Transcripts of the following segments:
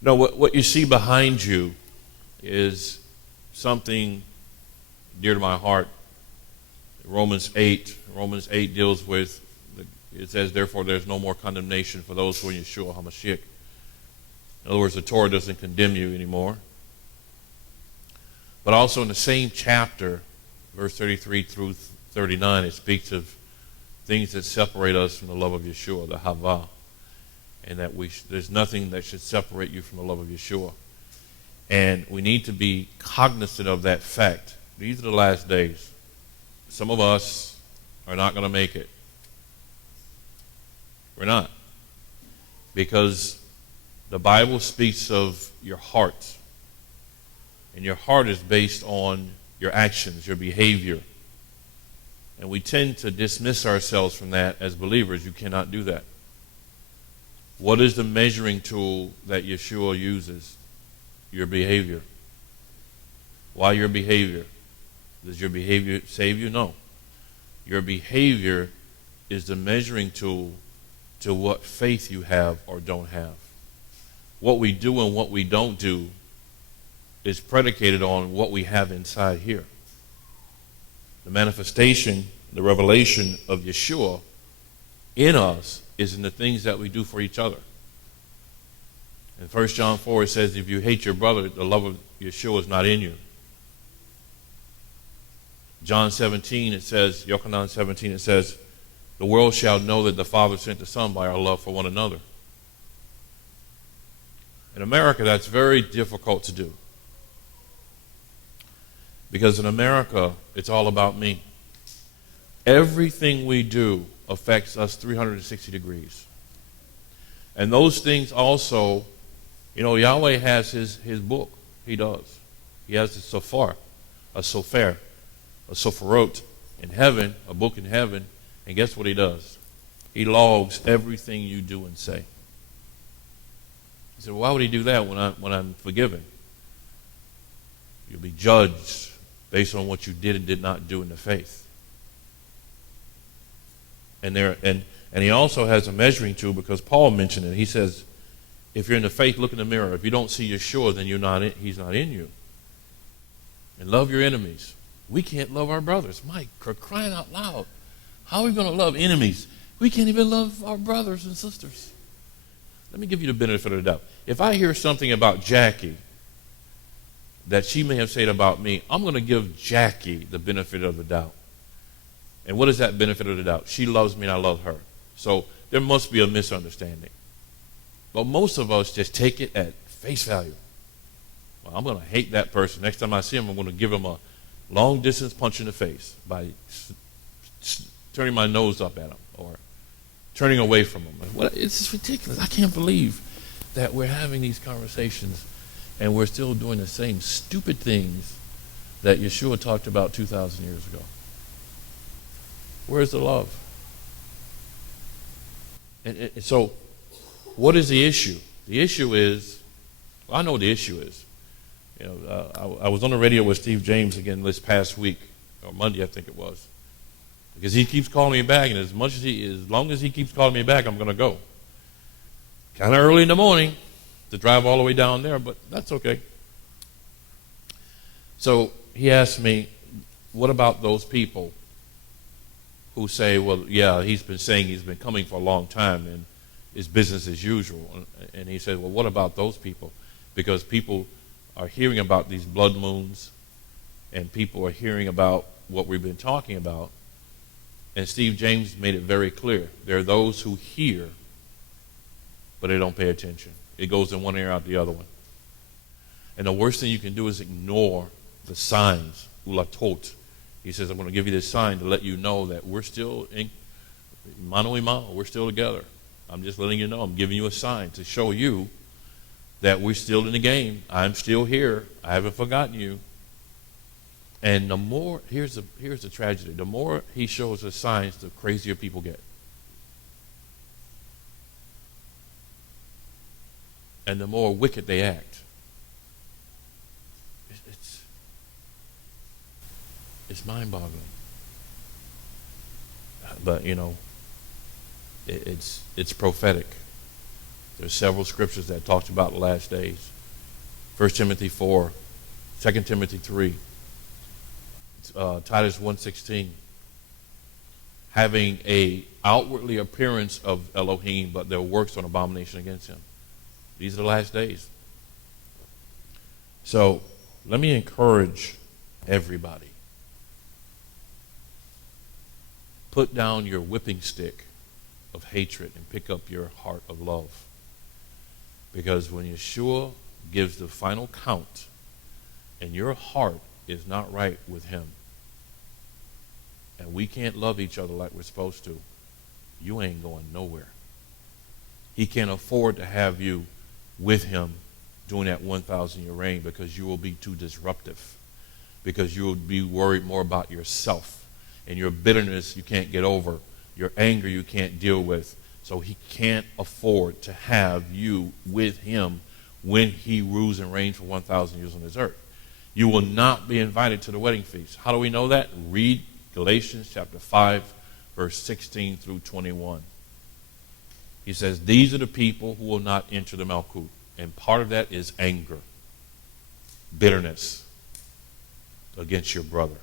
No, what you see behind you is something dear to my heart. Romans 8 deals with, it says, therefore there's no more condemnation for those who are in Yeshua HaMashiach. In other words, the Torah doesn't condemn you anymore. But also in the same chapter, verse 33 through 39, it speaks of things that separate us from the love of Yeshua, the Hava, and that there's nothing that should separate you from the love of Yeshua. And we need to be cognizant of that fact. These are the last days. Some of us are not going to make it. We're not. Because the Bible speaks of your heart. And your heart is based on your actions, your behavior. And we tend to dismiss ourselves from that as believers. You cannot do that. What is the measuring tool that Yeshua uses? Your behavior. Why your behavior? Does your behavior save you? No. Your behavior is the measuring tool to what faith you have or don't have. What we do and what we don't do is predicated on what we have inside here. The manifestation, the revelation of Yeshua in us is in the things that we do for each other. In 1 John 4 it says, if you hate your brother, the love of Yeshua is not in you. John 17 it says, Yochanan 17 it says, the world shall know that the Father sent the Son by our love for one another. In America, that's very difficult to do. Because in America, it's all about me. Everything we do affects us 360 degrees. And those things also, Yahweh has his book. He does. He has a Sofer, a Soferot in heaven, a book in heaven. And guess what he does? He logs everything you do and say. He said, well, why would he do that when I'm forgiven? You'll be judged based on what you did and did not do in the faith. And he also has a measuring tool, because Paul mentioned it. He says, if you're in the faith, look in the mirror. If you don't see Yeshua, then he's not in you. And love your enemies. We can't love our brothers. Mike, crying out loud. How are we going to love enemies? We can't even love our brothers and sisters. Let me give you the benefit of the doubt. If I hear something about Jackie that she may have said about me, I'm going to give Jackie the benefit of the doubt. And what is that benefit of the doubt? She loves me and I love her. So there must be a misunderstanding. But most of us just take it at face value. Well, I'm going to hate that person. Next time I see him, I'm going to give him a long distance punch in the face by turning my nose up at him or turning away from him. It's just ridiculous. I can't believe that we're having these conversations and we're still doing the same stupid things that Yeshua talked about 2,000 years ago. Where's the love? And so, what is the issue? The issue is, I know what the issue is. I was on the radio with Steve James again this past week, or Monday I think it was, because he keeps calling me back, and as long as he keeps calling me back, I'm going to go. Kind of early in the morning to drive all the way down there, but that's okay. So he asked me, what about those people who say, well, yeah, he's been saying he's been coming for a long time and it's business as usual. And he said, well, what about those people? Because people are hearing about these blood moons and people are hearing about what we've been talking about. And Steve James made it very clear. There are those who hear, but they don't pay attention. It goes in one ear out the other one. And the worst thing you can do is ignore the signs, ulatot. He says, I'm going to give you this sign to let you know that we're still in mano a mano, we're still together. I'm just letting you know, I'm giving you a sign to show you that we're still in the game. I'm still here. I haven't forgotten you. And the more, here's the tragedy, the more he shows us signs, the crazier people get. And the more wicked they act. It's mind-boggling. But, it's prophetic. There's several scriptures that talks about the last days. 1 Timothy 4, 2 Timothy 3, Titus 1:16. Having a outwardly appearance of Elohim, but their works are an abomination against him. These are the last days. So let me encourage everybody. Put down your whipping stick of hatred and pick up your heart of love. Because when Yeshua gives the final count and your heart is not right with him, and we can't love each other like we're supposed to, you ain't going nowhere. He can't afford to have you with him during that 1,000-year reign, because you will be too disruptive, because you will be worried more about yourself, and your bitterness you can't get over, your anger you can't deal with. So he can't afford to have you with him when he rules and reigns for 1,000 years on this earth. You will not be invited to the wedding feast. How do we know that? Read Galatians chapter 5, verse 16 through 21. He says, these are the people who will not enter the Malkut. And part of that is anger, bitterness against your brother.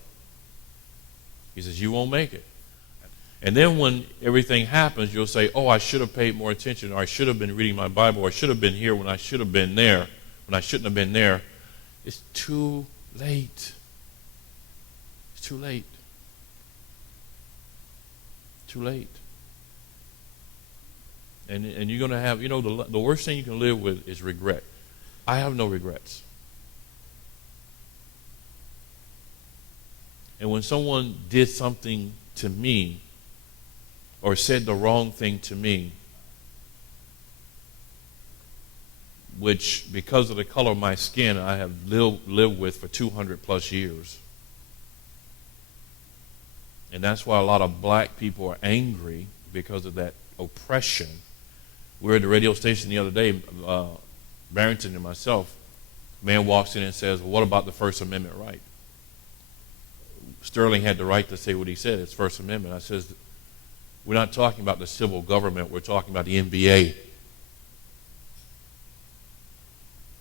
He says, you won't make it. And then when everything happens, you'll say, oh, I should have paid more attention, or I should have been reading my Bible, or I should have been here when I should have been there, when I shouldn't have been there. It's too late. It's too late. Too late. And you're going to have, the worst thing you can live with is regret. I have no regrets. And when someone did something to me or said the wrong thing to me, which because of the color of my skin I have lived with for 200 plus years. And that's why a lot of black people are angry, because of that oppression. We were at the radio station the other day, Barrington and myself. A man walks in and says, well, what about the First Amendment right? Sterling had the right to say what he said. It's First Amendment. I says, we're not talking about the civil government. We're talking about the NBA.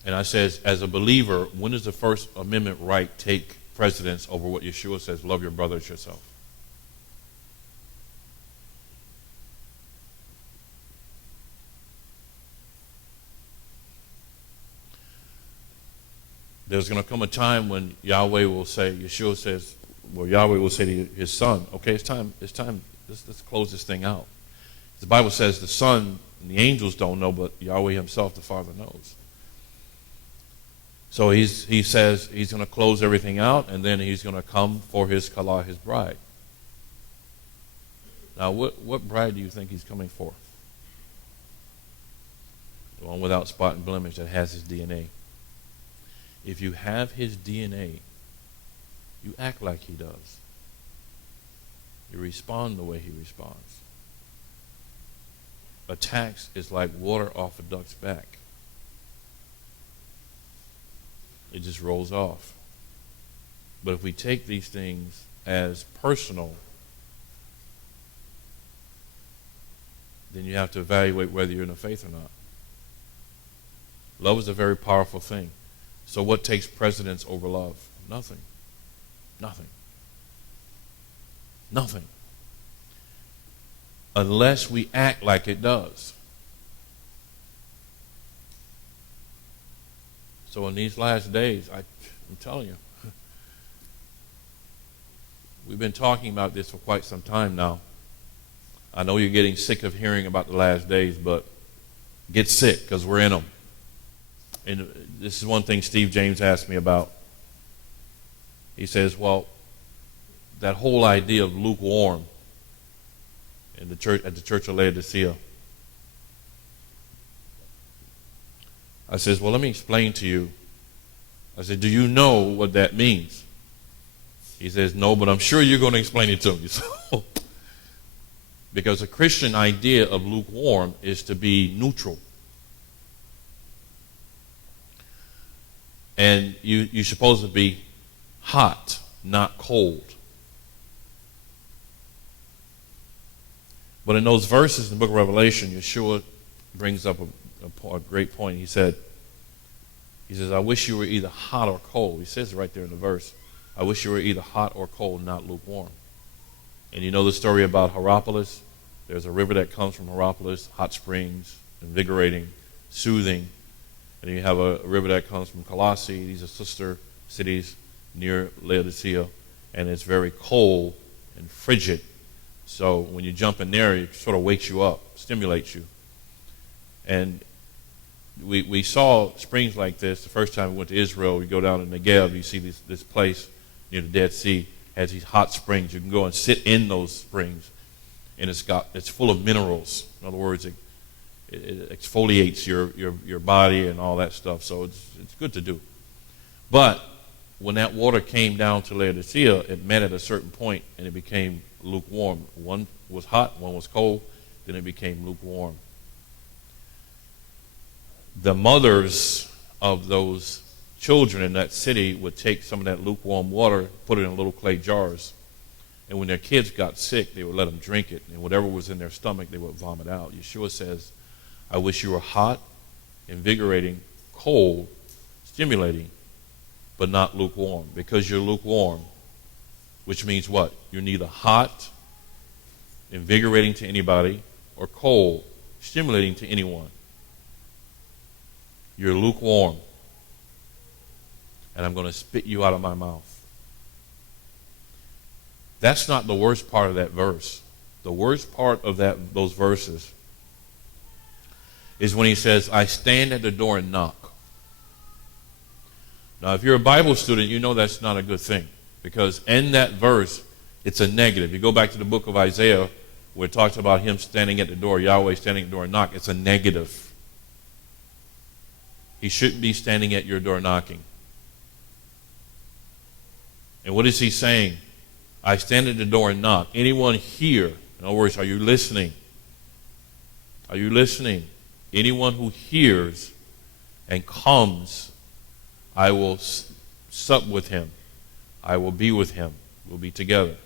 And I says, as a believer, when does the First Amendment right take precedence over what Yeshua says, love your brother as yourself? There's going to come a time when Yahweh will say, Yeshua says, well, Yahweh will say to his son, okay, it's time, let's close this thing out. The Bible says the son and the angels don't know, but Yahweh himself, the Father, knows. So he says he's going to close everything out, and then he's going to come for his Kala, his bride. Now, what bride do you think he's coming for? The one without spot and blemish that has his DNA. If you have his DNA, you act like he does. You respond the way he responds. Attacks is like water off a duck's back. It just rolls off. But if we take these things as personal, then you have to evaluate whether you're in the faith or not. Love is a very powerful thing. So what takes precedence over love? Nothing. Nothing. Nothing. Unless we act like it does. So in these last days, I'm telling you, we've been talking about this for quite some time now. I know you're getting sick of hearing about the last days, but get sick, because we're in them. And this is one thing Steve James asked me about. He says, well, that whole idea of lukewarm in the church, at the Church of Laodicea. I says, well, let me explain to you. I said, do you know what that means? He says, no, but I'm sure you're going to explain it to me. So, because the Christian idea of lukewarm is to be neutral. And you're supposed to be hot, not cold. But in those verses in the book of Revelation, Yeshua brings up a great point. He says, I wish you were either hot or cold. He says it right there in the verse. I wish you were either hot or cold, not lukewarm. And you know the story about Hierapolis? There's a river that comes from Hierapolis, hot springs, invigorating, soothing. And you have a river that comes from Colossae. These are sister cities near Laodicea. And it's very cold and frigid. So when you jump in there, it sort of wakes you up, stimulates you. And we saw springs like this the first time we went to Israel. We go down in Negev, you see this place near the Dead Sea has these hot springs. You can go and sit in those springs, and it's full of minerals. In other words, it exfoliates your body and all that stuff. So it's good to do. But when that water came down to Laodicea, it met at a certain point, and it became lukewarm. One was hot, one was cold, then it became lukewarm. The mothers of those children in that city would take some of that lukewarm water, put it in little clay jars, and when their kids got sick, they would let them drink it, and whatever was in their stomach, they would vomit out. Yeshua says, I wish you were hot, invigorating, cold, stimulating, but not lukewarm. Because you're lukewarm, which means what? You're neither hot, invigorating to anybody, or cold, stimulating to anyone. You're lukewarm. And I'm going to spit you out of my mouth. That's not the worst part of that verse. The worst part of those verses is when he says, I stand at the door and knock. Now, if you're a Bible student, you know that's not a good thing. Because in that verse, it's a negative. You go back to the book of Isaiah, where it talks about him standing at the door, Yahweh standing at the door and knock. It's a negative. He shouldn't be standing at your door knocking. And what is he saying? I stand at the door and knock. Anyone here, in other words, are you listening? Are you listening? Anyone who hears and comes, I will sup with him. I will be with him. We'll be together.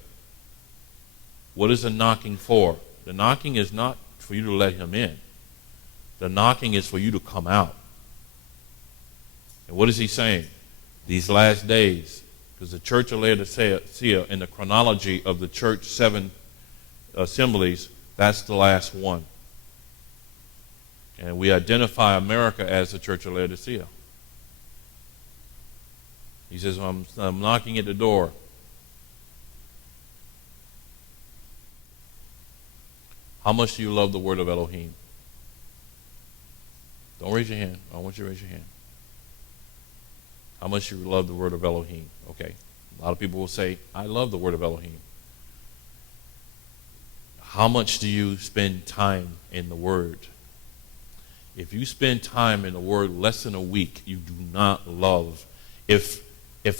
What is the knocking for? The knocking is not for you to let him in. The knocking is for you to come out. And what is he saying? These last days, because the church of Laodicea, in the chronology of the church 7 assemblies, that's the last one. And we identify America as the church of Laodicea. He says, I'm knocking at the door. How much do you love the word of Elohim? Don't raise your hand. I don't want you to raise your hand. How much you love the word of Elohim? Okay. A lot of people will say, I love the word of Elohim. How much do you spend time in the word? If you spend time in the word less than a week, you do not love. If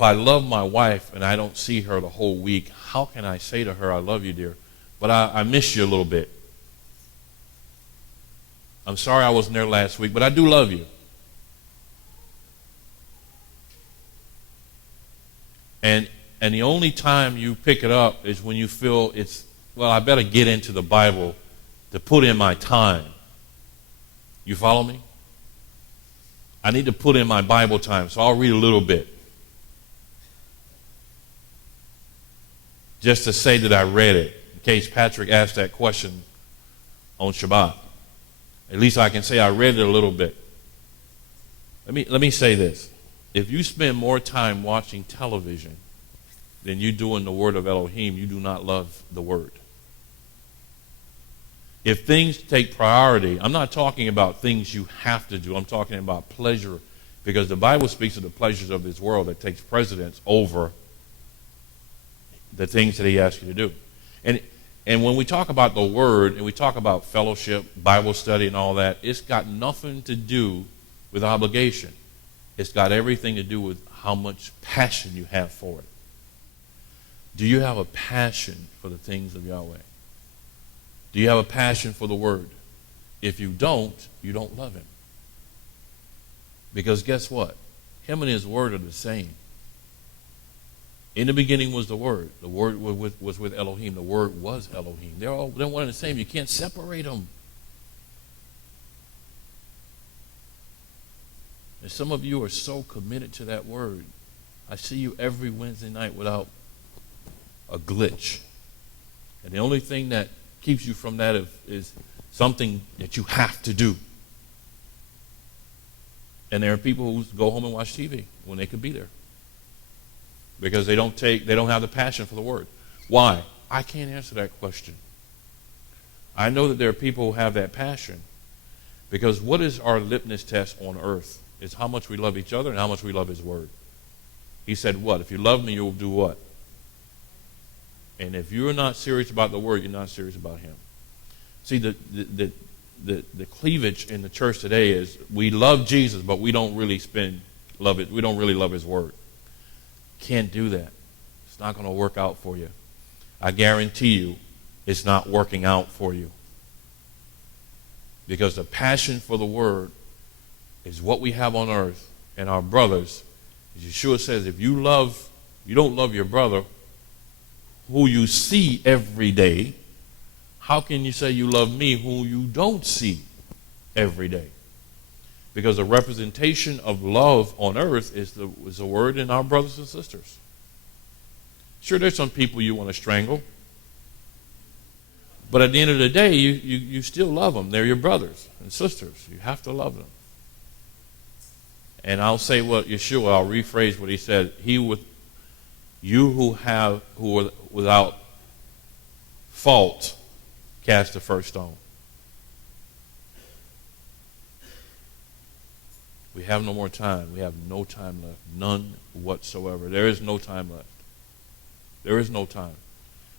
I love my wife and I don't see her the whole week, how can I say to her, I love you, dear, but I miss you a little bit. I'm sorry I wasn't there last week, but I do love you. And the only time you pick it up is when you feel I better get into the Bible to put in my time. You follow me? I need to put in my Bible time, so I'll read a little bit. Just to say that I read it, in case Patrick asked that question on Shabbat. At least I can say I read it a little bit. Let me say this. If you spend more time watching television than you do in the word of Elohim, you do not love the word. If things take priority, I'm not talking about things you have to do. I'm talking about pleasure, because the Bible speaks of the pleasures of this world that takes precedence over the things that he asks you to do. And when we talk about the word and we talk about fellowship, Bible study and all that, it's got nothing to do with obligation. It's got everything to do with how much passion you have for it. Do you have a passion for the things of Yahweh? Do you have a passion for the word? If you don't love him. Because guess what? Him and his word are the same. In the beginning was the word. The word was with Elohim. The word was Elohim. They're one and the same. You can't separate them. And some of you are so committed to that word. I see you every Wednesday night without a glitch. And the only thing that keeps you from that is something that you have to do. And there are people who go home and watch TV when they could be there, because they don't have the passion for the word. Why? I can't answer that question. I know that there are people who have that passion, because what is our litmus test on earth is how much we love each other and how much we love his word. He said, what? If you love me, you'll do what? And if you're not serious about the word, you're not serious about him. See, the cleavage in the church today is we love Jesus, but we don't really love it. We don't really love his word. Can't do that. It's not going to work out for you. I guarantee you it's not working out for you. Because the passion for the word is what we have on earth. And our brothers, as Yeshua says, if you don't love your brother who you see every day, how can you say you love me who you don't see every day? Because the representation of love on earth is the word in our brothers and sisters. Sure, there's some people you want to strangle, but at the end of the day, you still love them. They're your brothers and sisters. You have to love them. And I'll say what Yeshua, I'll rephrase what he said. You who are without fault, cast the first stone. We have no more time. We have no time left. None whatsoever. There is no time left. There is no time.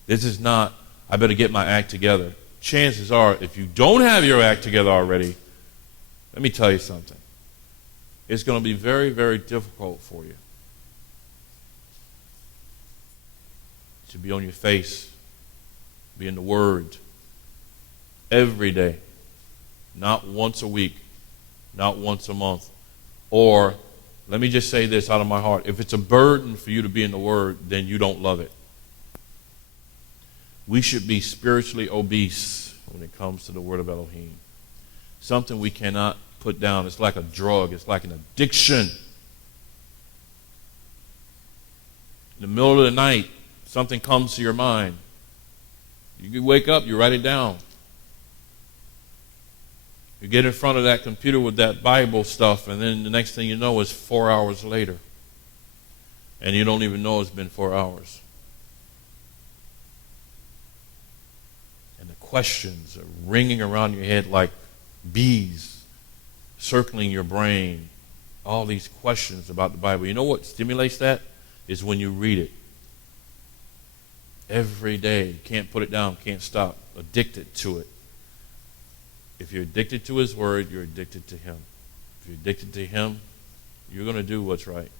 This is not, I better get my act together. Chances are, if you don't have your act together already, let me tell you something. It's going to be very, very difficult for you to be on your face, be in the Word every day, not once a week, not once a month. Or, let me just say this out of my heart, if it's a burden for you to be in the Word, then you don't love it. We should be spiritually obese when it comes to the Word of Elohim. Something we cannot put down. It's like a drug. It's like an addiction. In the middle of the night, something comes to your mind. You wake up, you write it down. You get in front of that computer with that Bible stuff, and then the next thing you know is 4 hours later. And you don't even know it's been 4 hours. And the questions are ringing around your head like bees, circling your brain. All these questions about the Bible. You know what stimulates that? Is when you read it. Every day. You can't put it down, can't stop. Addicted to it. If you're addicted to his word, you're addicted to him. If you're addicted to him, you're going to do what's right.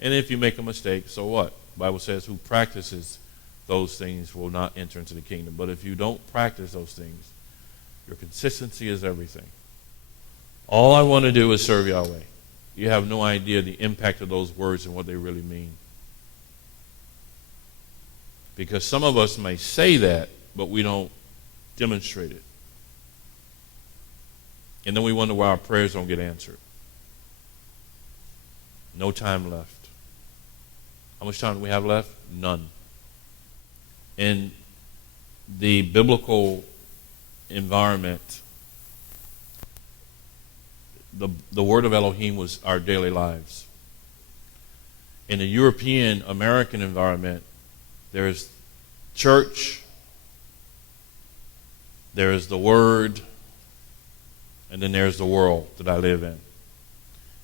And if you make a mistake, so what? The Bible says who practices those things will not enter into the kingdom. But if you don't practice those things, your consistency is everything. All I want to do is serve Yahweh. You have no idea the impact of those words and what they really mean. Because some of us may say that, but we don't demonstrate it. And then we wonder why our prayers don't get answered. No time left. How much time do we have left? None. In the biblical environment, the word of Elohim was our daily lives. In the European American environment, there's church, there's the word, and then there's the world that I live in.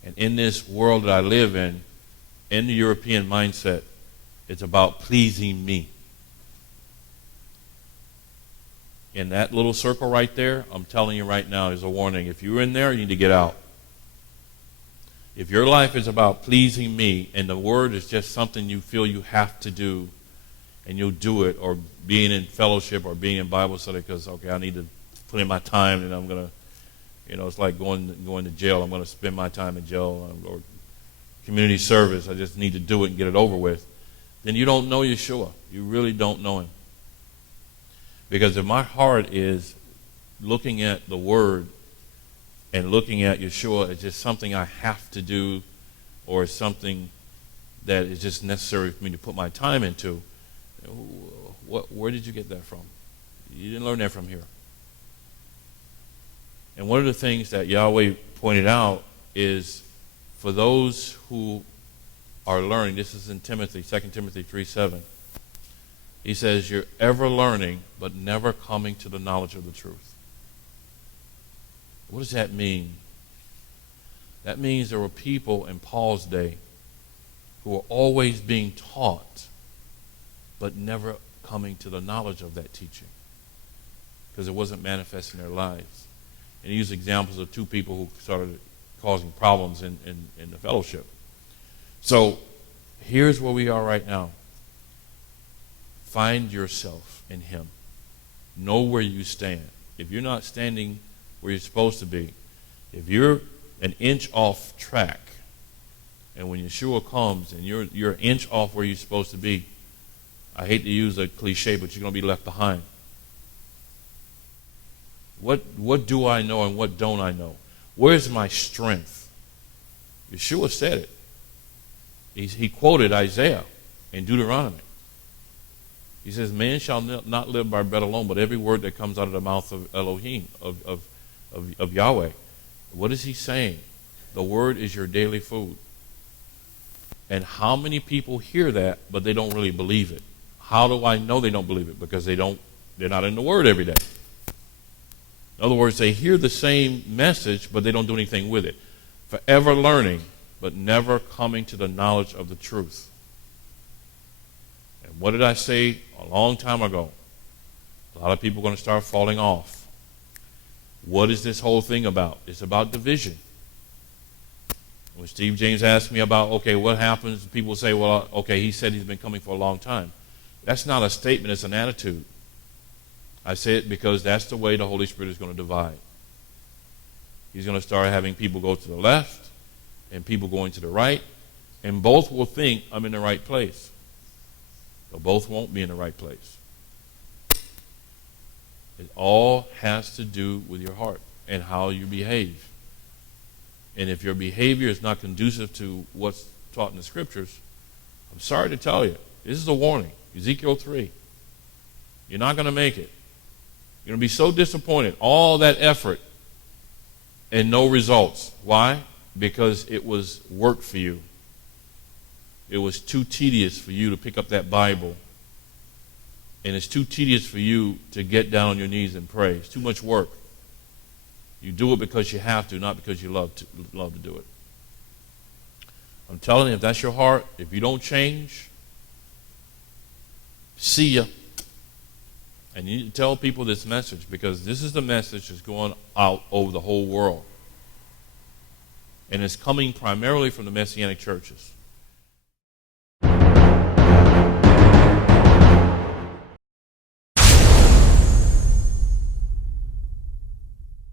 And in this world that I live in the European mindset, it's about pleasing me. In that little circle right there, I'm telling you right now, there's a warning. If you're in there, you need to get out. If your life is about pleasing me, and the word is just something you feel you have to do, and you'll do it, or being in fellowship or being in Bible study because, okay, I need to put in my time, and I'm going to, it's like going to jail. I'm going to spend my time in jail, or community service. I just need to do it and get it over with. Then you don't know Yeshua. You really don't know him. Because if my heart is looking at the word and looking at Yeshua as just something I have to do, or something that is just necessary for me to put my time into. Where did you get that from? You didn't learn that from here. And one of the things that Yahweh pointed out is, for those who are learning, this is in Timothy, 2 Timothy 3:7. He says, you're ever learning, but never coming to the knowledge of the truth. What does that mean? That means there were people in Paul's day who were always being taught, but never coming to the knowledge of that teaching, because it wasn't manifest in their lives. And he used examples of two people who started causing problems in the fellowship. So here's where we are right now. Find yourself in him. Know where you stand. If you're not standing where you're supposed to be, if you're an inch off track, and when Yeshua comes and you're an inch off where you're supposed to be, I hate to use a cliche, but you're going to be left behind. What do I know and what don't I know? Where's my strength? Yeshua said it. He quoted Isaiah in Deuteronomy. He says, man shall not live by bread alone, but every word that comes out of the mouth of Elohim, of Yahweh. What is he saying? The word is your daily food. And how many people hear that, but they don't really believe it? How do I know they don't believe it? Because they're not in the word every day. In other words, they hear the same message, but they don't do anything with it. Forever learning, but never coming to the knowledge of the truth. And what did I say a long time ago? A lot of people are going to start falling off. What is this whole thing about? It's about division. When Steve James asked me about, okay, what happens? People say, well, okay, he said he's been coming for a long time. That's not a statement, it's an attitude. I say it because that's the way the Holy Spirit is going to divide. He's going to start having people go to the left and people going to the right, and both will think I'm in the right place. But both won't be in the right place. It all has to do with your heart and how you behave. And if your behavior is not conducive to what's taught in the Scriptures, I'm sorry to tell you, this is a warning. Ezekiel 3. You're not going to make it. You're going to be so disappointed. All that effort and no results. Why? Because it was work for you. It was too tedious for you to pick up that Bible. And it's too tedious for you to get down on your knees and pray. It's too much work. You do it because you have to, not because you love to do it. I'm telling you, if that's your heart, if you don't change, see ya. And you need to tell people this message, because this is the message that's going out over the whole world. And it's coming primarily from the Messianic churches.